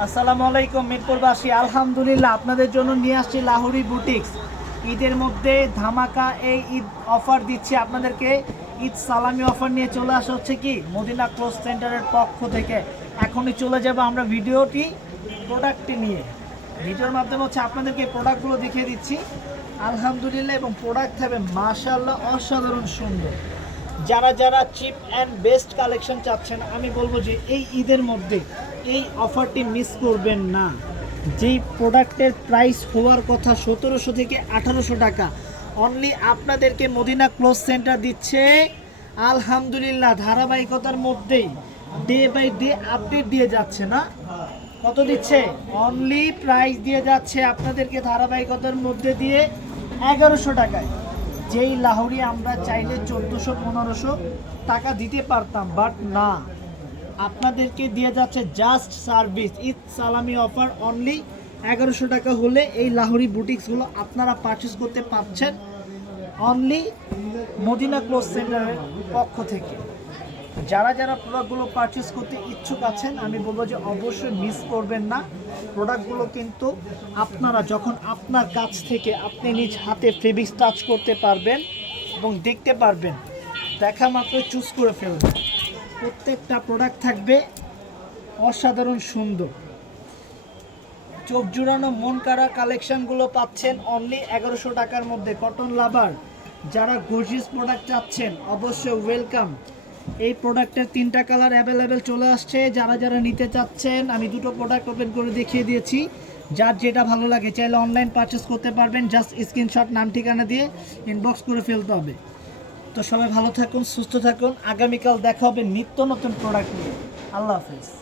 আসসালামু আলাইকুম মিরপুরবাসী, আলহামদুলিল্লাহ আপনাদের জন্য নিয়ে আসছি লাহোরি বুটিক্স। ঈদের মধ্যে ধামাকা এই ঈদ অফার দিচ্ছে আপনাদেরকে। ঈদ সালামি অফার নিয়ে চলে আসা হচ্ছে কি মদিনা ক্লথ সেন্টারের পক্ষ থেকে। এখনই চলে যাব আমরা ভিডিওটি প্রোডাক্টটি নিয়ে। ভিডিওর মাধ্যমে হচ্ছে আপনাদেরকে প্রোডাক্টগুলো দেখিয়ে দিচ্ছি আলহামদুলিল্লাহ, এবং প্রোডাক্ট হবে মাশাআল্লাহ অসাধারণ সুন্দর। যারা যারা চিপ অ্যান্ড বেস্ট কালেকশন চাচ্ছেন, আমি বলবো যে এই ঈদের মধ্যে এই অফারটি মিস করবেন না। যেই প্রোডাক্টের প্রাইস হওয়ার কথা 1700 থেকে 1800 টাকা, অনলি আপনাদেরকে মদিনা ক্লথ সেন্টার দিচ্ছে আলহামদুলিল্লাহ ধারাবাহিকতার মধ্যেই ডে বাই ডে আপডেট দিয়ে যাচ্ছে না। কত দিচ্ছে? অনলি প্রাইস দিয়ে যাচ্ছে আপনাদেরকে ধারাবাহিকতার মধ্যে দিয়ে 1100 টাকায়। যেই লাহোরি আমরা চাইলে 1400-1500 টাকা দিতে পারতাম, বাট না, আপনাদেরকে দিয়ে যাচ্ছে জাস্ট সার্ভিস ঈদ সালামি অফার। অনলি 1100 টাকা হলে এই লাহোরি বুটিক্সগুলো আপনারা পারচেস করতে পারছেন অনলি মদিনা ক্লথ সেন্টারের পক্ষ থেকে। যারা যারা প্রোডাক্টগুলো পারচেস করতে ইচ্ছুক আছেন, আমি বলবো যে অবশ্যই মিস করবেন না। প্রোডাক্টগুলো কিন্তু আপনারা যখন আপনার কাছ থেকে আপনি নিজ হাতে ফেব্রিক্স টাচ করতে পারবেন এবং দেখতে পারবেন, দেখা মাত্র চুজ করে ফেলবেন। প্রত্যেকটা প্রোডাক্ট থাকবে অসাধারণ সুন্দর। চোখ জুড়ানো মন কাড়া কালেকশানগুলো পাচ্ছেন অনলি 1100 টাকার মধ্যে। কটন লাভার যারা গর্জিয়াস প্রোডাক্ট চাচ্ছেন অবশ্যই ওয়েলকাম। এই প্রোডাক্টের 3টা কালার অ্যাভেলেবেল চলে আসছে। যারা যারা নিতে চাচ্ছেন, আমি দুটো প্রোডাক্ট ওপেন করে দেখিয়ে দিয়েছি। যার যেটা ভালো লাগে চাইলে অনলাইন পারচেস করতে পারবেন। জাস্ট স্ক্রিনশট নাম ঠিকানা দিয়ে ইনবক্স করে ফেলতে হবে। তো সবাই ভালো থাকুন, সুস্থ থাকুন। আগামীকাল দেখা হবে নিত্য নতুন প্রোডাক্ট নিয়ে। আল্লাহ হাফেজ।